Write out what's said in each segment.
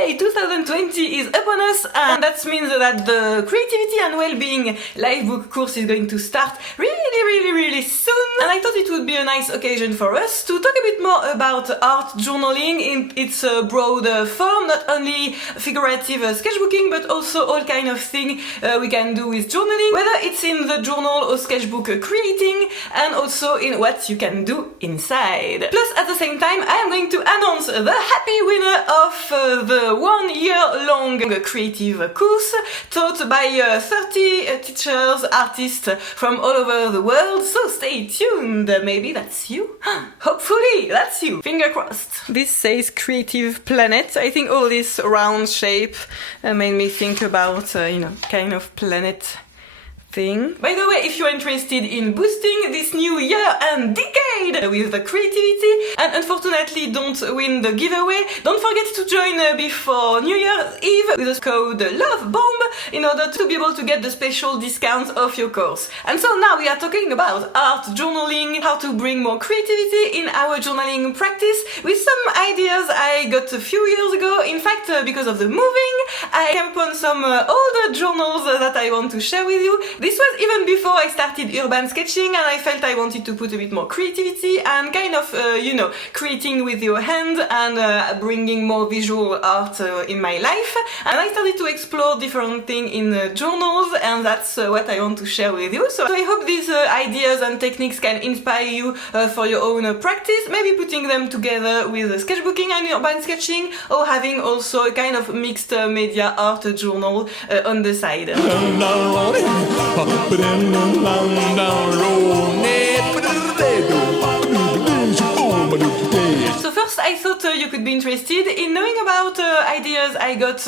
Yay! 2020 is upon us, and that means that the creativity and well-being live book course is going to start really soon. And I thought it would be a nice occasion for us to talk a bit more about art journaling in its broad form, not only figurative sketchbooking, but also all kind of thing we can do with journaling, whether it's in the journal or sketchbook creating, and also in what you can do inside. Plus, at the same time, I am going to announce the happy winner of the 1 year long creative course taught by 30 teachers, artists from all over the world, so stay tuned, maybe that's you? Hopefully that's you, finger crossed. This says Creative Planet. I think all this round shape made me think about, kind of planet thing. By the way, if you're interested in boosting this new year and decade with the creativity and unfortunately don't win the giveaway, don't forget to join before New Year's Eve with the code LOVEBOMB in order to be able to get the special discount of your course. And so now we are talking about art journaling, how to bring more creativity in our journaling practice with some ideas I got a few years ago. In fact, because of the moving, I came upon some older journals that I want to share with you. This was even before I started urban sketching, and I felt I wanted to put a bit more creativity and kind of, creating with your hand and bringing more visual art in my life. And I started to explore different things in journals, and that's what I want to share with you. So I hope these ideas and techniques can inspire you for your own practice, maybe putting them together with sketchbooking and urban sketching, or having also a kind of mixed media art journal on the side. So first I thought you could be interested in knowing about ideas I got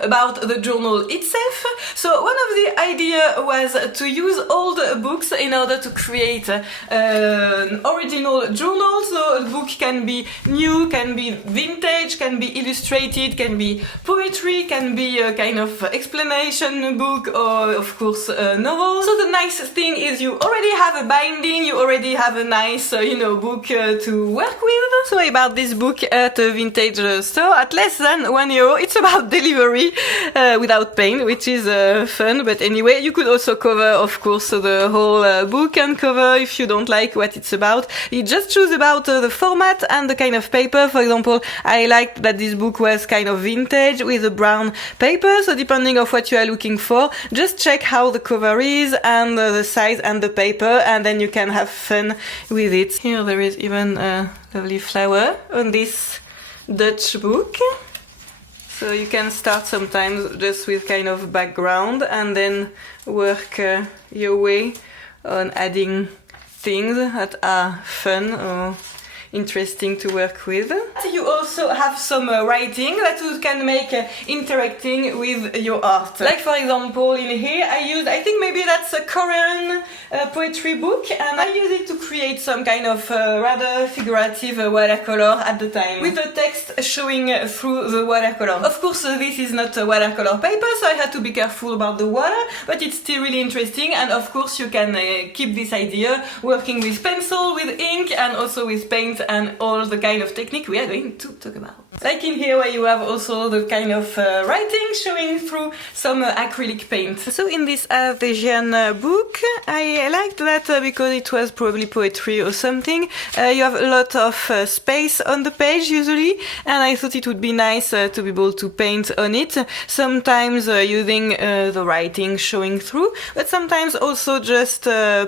about the journal itself. So one of the ideas was to use old books in order to create an original journal. So a book can be new, can be vintage, can be illustrated, can be poetry, can be a kind of explanation book, or of course a novel. So the nice thing is you already have a binding, you already have a nice book to work with. So I bought this book at a vintage store at less than €1. It's about delivery without pain, which is fun. But anyway, you could also cover, of course, the whole book and cover if you don't like what it's about. You just choose about the format and the kind of paper. For example, I liked that this book was kind of vintage with a brown paper. So depending on what you are looking for, just check how the cover is and the size and the paper, and then you can have fun with it. Here there is even a lovely flower on this Dutch book. So you can start sometimes just with kind of background and then work your way on adding things that are fun or interesting to work with. You also have some writing that you can make interacting with your art. Like for example in here I used, I think maybe that's a Korean poetry book, and I used it to create some kind of rather figurative watercolor at the time, with the text showing through the watercolor. Of course this is not a watercolor paper, so I had to be careful about the water, but it's still really interesting. And of course you can keep this idea working with pencil, with ink, and also with paint and all the kind of technique we are going to talk about. Like in here where you have also the kind of writing showing through some acrylic paint. So in this Artesian book, I liked that because it was probably poetry or something. You have a lot of space on the page usually, and I thought it would be nice to be able to paint on it. Sometimes using the writing showing through, but sometimes also just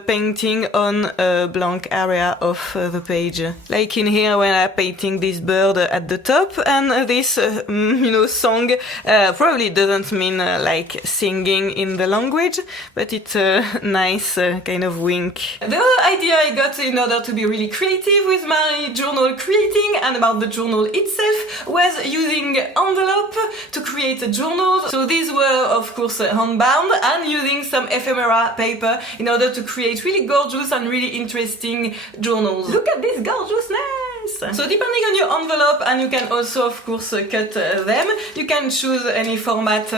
painting on a blank area of the page. Like in here when I'm painting this bird at the top, and this song probably doesn't mean like singing in the language, but it's a nice kind of wink. The other idea I got in order to be really creative with my journal creating and about the journal itself was using envelope to create a journal. So these were of course handbound, and using some ephemera paper in order to create really gorgeous and really interesting journals. Look at this gorgeousness! nice. So depending on your envelope, and you can also of course cut them, you can choose any format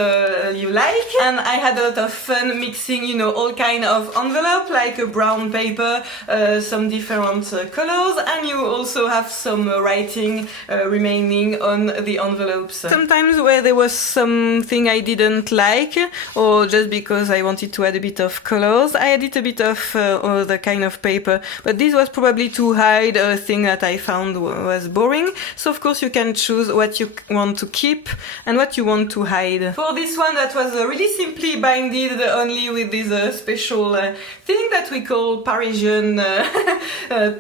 you like. And I had a lot of fun mixing, you know, all kind of envelope, like a brown paper, some different colors, and you also have some writing remaining on the envelopes. Sometimes where there was something I didn't like, or just because I wanted to add a bit of colors, I added a bit of other kind of paper, but this was probably to hide a thing that I found was boring. So of course you can choose what you want to keep and what you want to hide. For this one, that was really simply binded only with this special thing that we call Parisian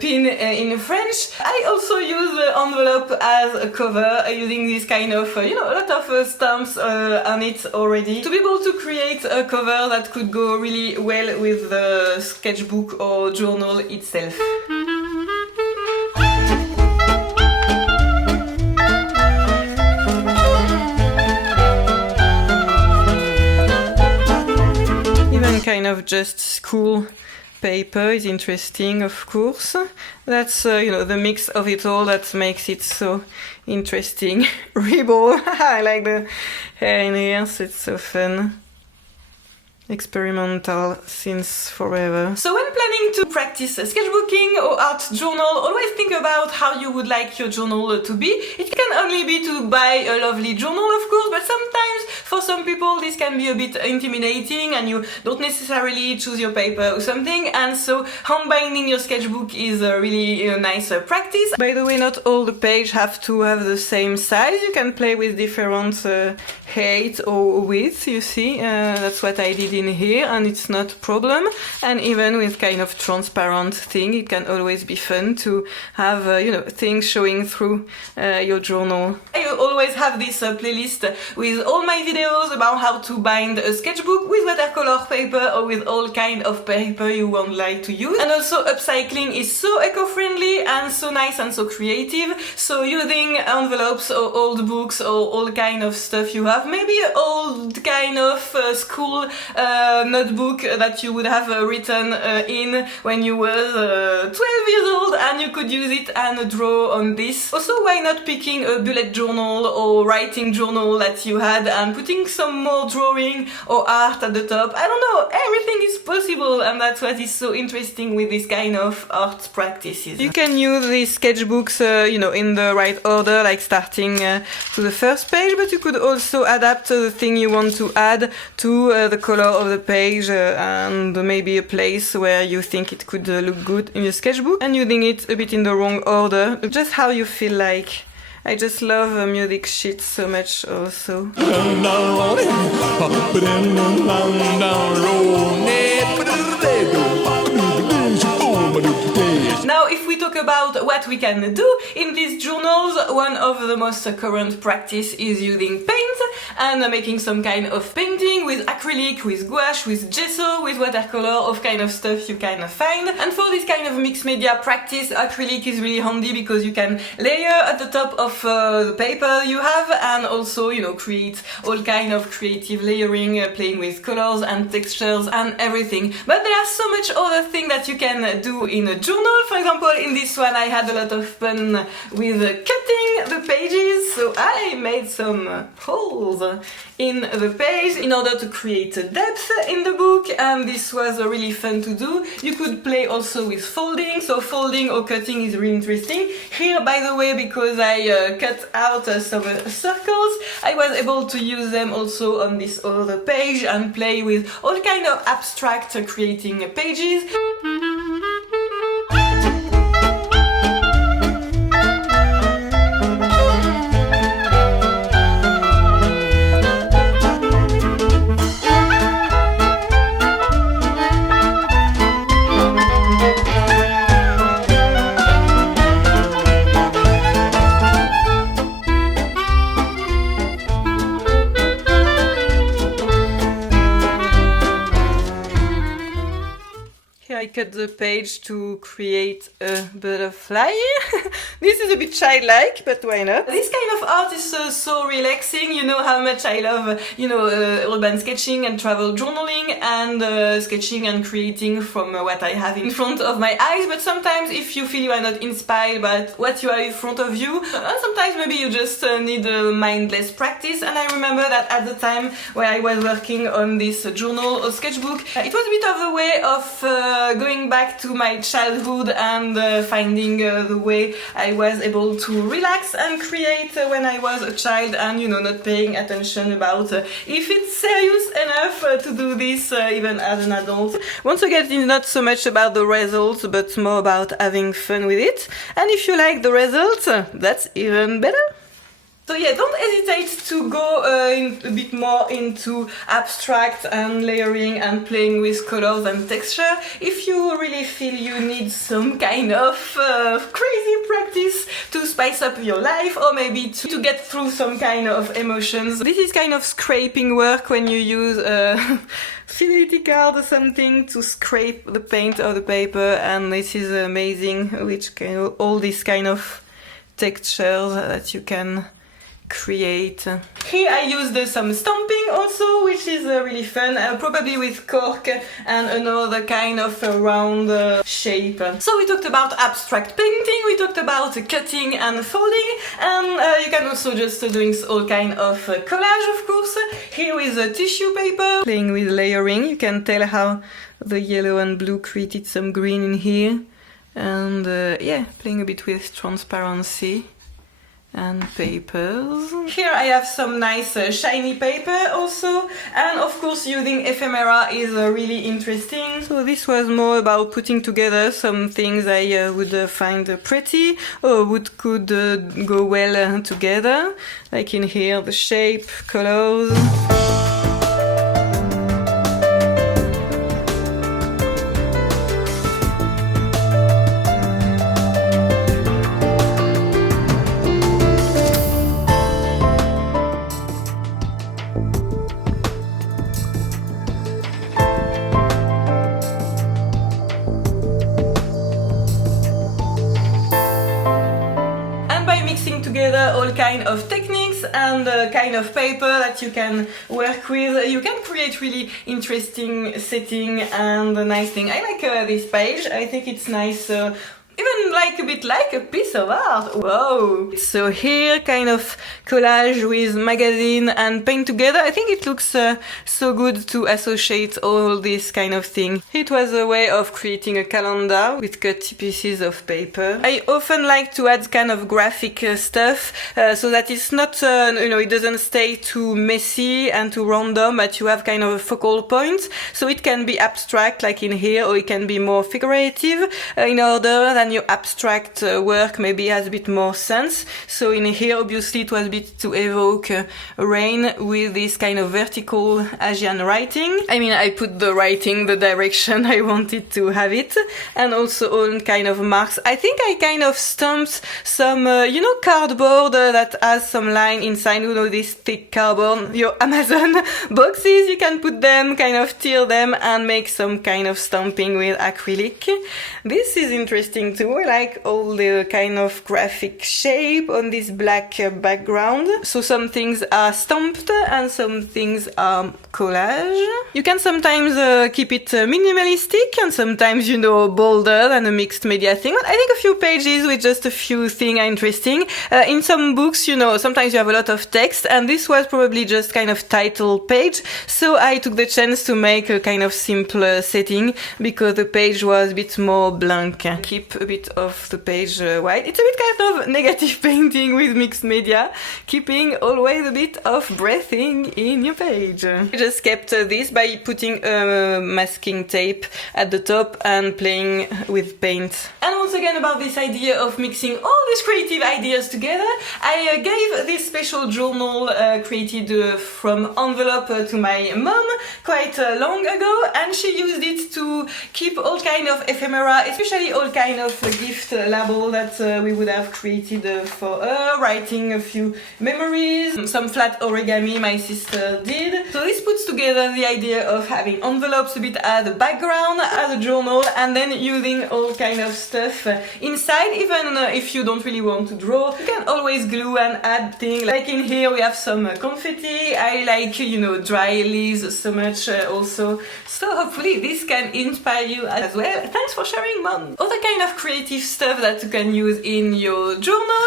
pin in French. I also use the envelope as a cover using this kind of, you know, a lot of stamps on it already, to be able to create a cover that could go really well with the sketchbook or journal itself. Even kind of just school paper is interesting, of course. That's you know, the mix of it all that makes it so interesting. Rebel. I like the hair in here, so it's so fun. Experimental since forever. So when planning to practice sketchbooking or art journal, always think about how you would like your journal to be. It can only be to buy a lovely journal, of course, but sometimes for some people this can be a bit intimidating and you don't necessarily choose your paper or something, and so hand binding your sketchbook is a really nice practice. By the way, not all the pages have to have the same size. You can play with different height or width, you see. That's what I did in here, and it's not a problem. And even with kind of transparent thing, it can always be fun to have you know, things showing through your journal. I always have this playlist with all my videos about how to bind a sketchbook with watercolor paper or with all kind of paper you would like to use. And also upcycling is so eco-friendly and so nice and so creative. So using envelopes or old books or all kind of stuff you have, maybe an old kind of school notebook that you would have written in when you were 12 years old, and you could use it and draw on this. Also, why not picking a bullet journal or writing journal that you had and putting some more drawing or art at the top? I don't know, everything is possible, and that's what is so interesting with this kind of art practices. You can use these sketchbooks you know, in the right order, like starting to the first page, but you could also adapt the thing you want to add to the color of the page and maybe a place where you think it could look good in your sketchbook, and using it a bit in the wrong order, just how you feel like. I just love music sheets so much also. Now, if we talk about what we can do in these journals, one of the most current practice is using paint and making some kind of painting with acrylic, with gouache, with gesso, with watercolor, of kind of stuff you can find. And for this kind of mixed media practice, acrylic is really handy because you can layer at the top of the paper you have, and also, you know, create all kind of creative layering, playing with colors and textures and everything. But there are so much other things that you can do in a journal. For example, in this one I had a lot of fun with cutting the pages, so I made some holes in the page in order to create a depth in the book, and this was really fun to do. You could play also with folding, so folding or cutting is really interesting. Here, by the way, because I cut out some circles, I was able to use them also on this other page and play with all kind of abstract creating pages. I cut the page to create a butterfly. This is a bit childlike, but why not? This kind of art is so relaxing. You know how much I love, urban sketching and travel journaling and sketching and creating from what I have in front of my eyes. But sometimes if you feel you are not inspired by what you have in front of you, sometimes maybe you just need a mindless practice. And I remember that at the time where I was working on this journal or sketchbook, it was a bit of a way of going back to my childhood and finding the way I was able to relax and create when I was a child, and not paying attention about if it's serious enough to do this even as an adult. Once again, it's not so much about the results but more about having fun with it, and if you like the results, that's even better. So yeah, don't hesitate to go a bit more into abstract and layering and playing with colors and texture if you really feel you need some kind of crazy practice to spice up your life, or maybe to get through some kind of emotions. This is kind of scraping work when you use a fidelity card or something to scrape the paint or the paper, and this is amazing, all these kind of textures that you can create. Here I used some stamping also, which is really fun, probably with cork and another kind of round shape. So we talked about abstract painting, we talked about cutting and folding, and you can also just doing all kind of collage, of course. Here with tissue paper, playing with layering. You can tell how the yellow and blue created some green in here, and yeah, playing a bit with transparency and papers. Here I have some nice shiny paper also, and of course using ephemera is really interesting. So this was more about putting together some things I would find pretty or could go well together, like in here the shape, colors. Together all kind of techniques and kind of paper that you can work with, you can create really interesting setting and a nice thing. I like this page. I think it's nice, even like a bit like a piece of art. Whoa! So here kind of collage with magazine and paint together. I think it looks so good to associate all this kind of thing. It was a way of creating a calendar with cut pieces of paper. I often like to add kind of graphic stuff so that it's not, it doesn't stay too messy and too random, but you have kind of a focal point. So it can be abstract like in here, or it can be more figurative in order than your abstract work maybe has a bit more sense. So in here obviously it was a bit to evoke rain with this kind of vertical Asian writing. I mean, I put the writing the direction I wanted to have it, and also all kind of marks. I think I kind of stamped some cardboard that has some line inside, this thick cardboard, your Amazon boxes. You can put them, kind of tear them and make some kind of stamping with acrylic. This is interesting too. I like all the kind of graphic shape on this black background. So some things are stamped and some things are collage. You can sometimes keep it minimalistic and sometimes, bolder than a mixed media thing. But I think a few pages with just a few things are interesting. In some books, sometimes you have a lot of text, and this was probably just kind of title page. So I took the chance to make a kind of simpler setting because the page was a bit more blank. Keep a bit of the page white. It's a bit kind of negative painting with mixed media, keeping always a bit of breathing in your page. I just kept this by putting masking tape at the top and playing with paint. And once again about this idea of mixing all these creative ideas together, I gave this special journal created from envelope to my mom quite long ago, and she used it to keep all kind of ephemera, especially all kind of gift label that we would have created for her, writing a few memories, some flat origami my sister did. So this puts together the idea of having envelopes a bit as a background, as a journal, and then using all kind of stuff inside. Even if you don't really want to draw, you can always glue and add things. Like in here we have some confetti. I like, you know, dry leaves so much also. So hopefully this can inspire you as well. Thanks for sharing, Mom. Other kind of creative stuff that you can use in your journal,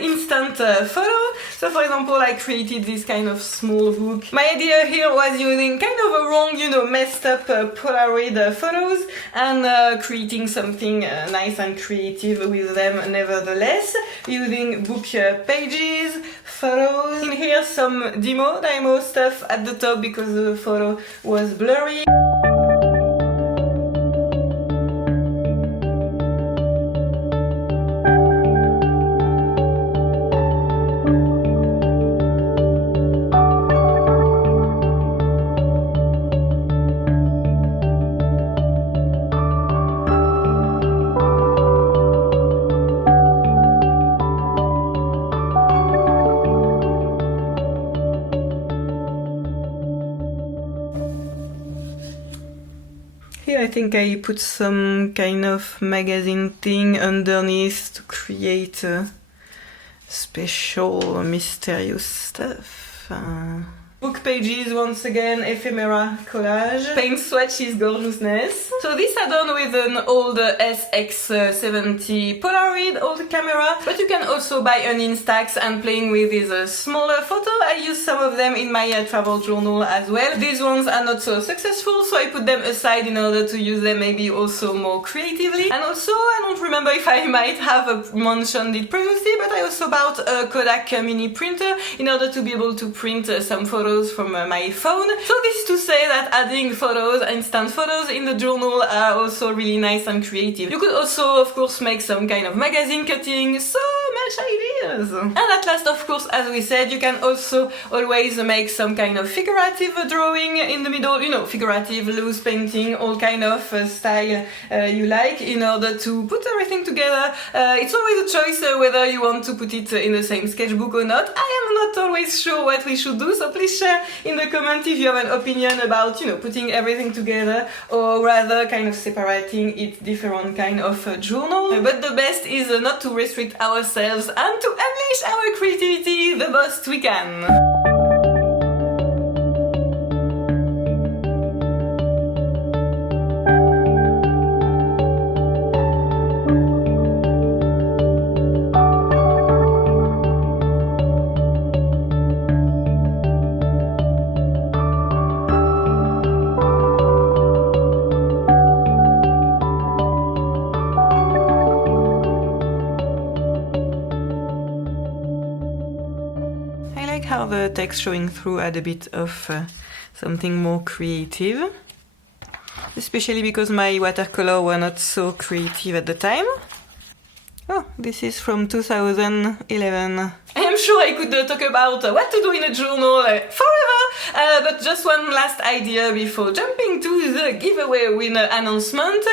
instant photo. So for example, I created this kind of small book. My idea here was using kind of a wrong, you know, messed up polaroid photos and creating something nice and creative with them nevertheless, using book pages, photos. In here some demo stuff at the top because the photo was blurry. Here I think I put some kind of magazine thing underneath to create special mysterious stuff. Book pages, once again, ephemera, collage, paint swatches, gorgeousness. So this I done with an old SX70 Polaroid old camera, but you can also buy an Instax and playing with this smaller photo. I use some of them in my travel journal as well. These ones are not so successful, so I put them aside in order to use them maybe also more creatively. And also, I don't remember if I might have mentioned it previously, but I also bought a Kodak mini printer in order to be able to print some photos from my phone. So this is to say that adding photos, instant photos in the journal are also really nice and creative. You could also, of course, make some kind of magazine cutting, so much ideas! And at last, of course, as we said, you can also always make some kind of figurative drawing in the middle, you know, figurative, loose painting, all kind of style you like in order to put everything together. It's always a choice whether you want to put it in the same sketchbook or not. I am not always sure what we should do, so please share in the comment if you have an opinion about, you know, putting everything together or rather kind of separating it different kind of journal. But the best is not to restrict ourselves and to unleash our creativity the most we can. How the text showing through had a bit of something more creative, especially because my watercolor were not so creative at the time. Oh, this is from 2011. I am sure I could talk about what to do in a journal forever, but just one last idea before jumping to the giveaway winner announcement.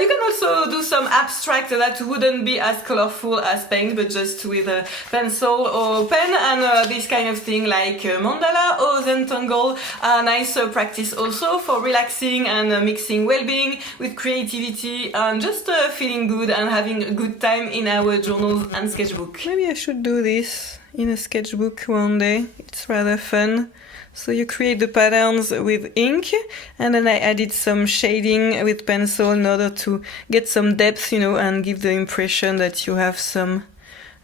You can also do some abstract that wouldn't be as colorful as paint, but just with a pencil or pen, and this kind of thing like mandala or zentangle are nice practice also for relaxing and mixing well-being with creativity and just feeling good and having a good time in our journals and sketchbook. Maybe I should do this in a sketchbook one day. It's rather fun. So you create the patterns with ink, and then I added some shading with pencil in order to get some depth, you know, and give the impression that you have some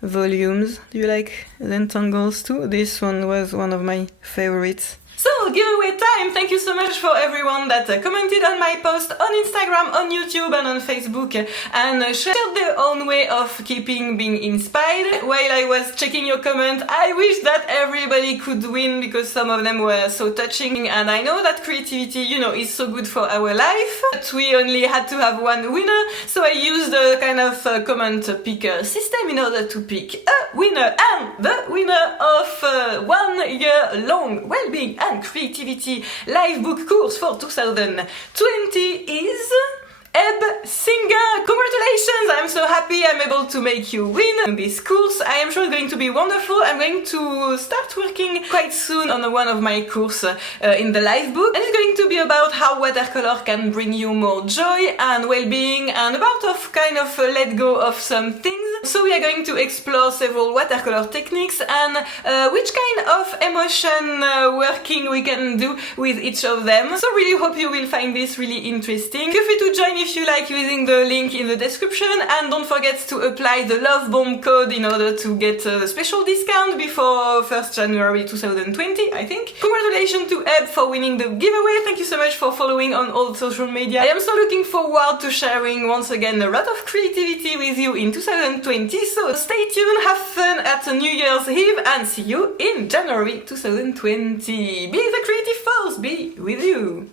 volumes. Do you like Zentangles too? This one was one of my favorites. So, giveaway time! Thank you so much for everyone that commented on my post on Instagram, on YouTube and on Facebook and shared their own way of being inspired. While I was checking your comment, I wish that everybody could win because some of them were so touching, and I know that creativity, you know, is so good for our life. But we only had to have one winner, so I used a kind of comment picker system in order to pick a winner, and the winner of 1 year long well-being and creativity live book course for 2020 is Eb Singer. Congratulations! I'm so happy I'm able to make you win this course. I am sure it's going to be wonderful. I'm going to start working quite soon on one of my courses in the live book, and it's going to be about how watercolor can bring you more joy and well-being, and about kind of let go of some things. So we are going to explore several watercolor techniques and which kind of emotion working we can do with each of them. So really hope you will find this really interesting. Feel free to join if you like using the link in the description, and don't forget to apply the Love Bomb code in order to get a special discount before 1st January 2020, I think. Congratulations to Eb for winning the giveaway. Thank you so much for following on all social media. I am so looking forward to sharing once again a lot of creativity with you in 2020. So stay tuned, have fun at New Year's Eve, and see you in January 2020. Be the creative force, be with you!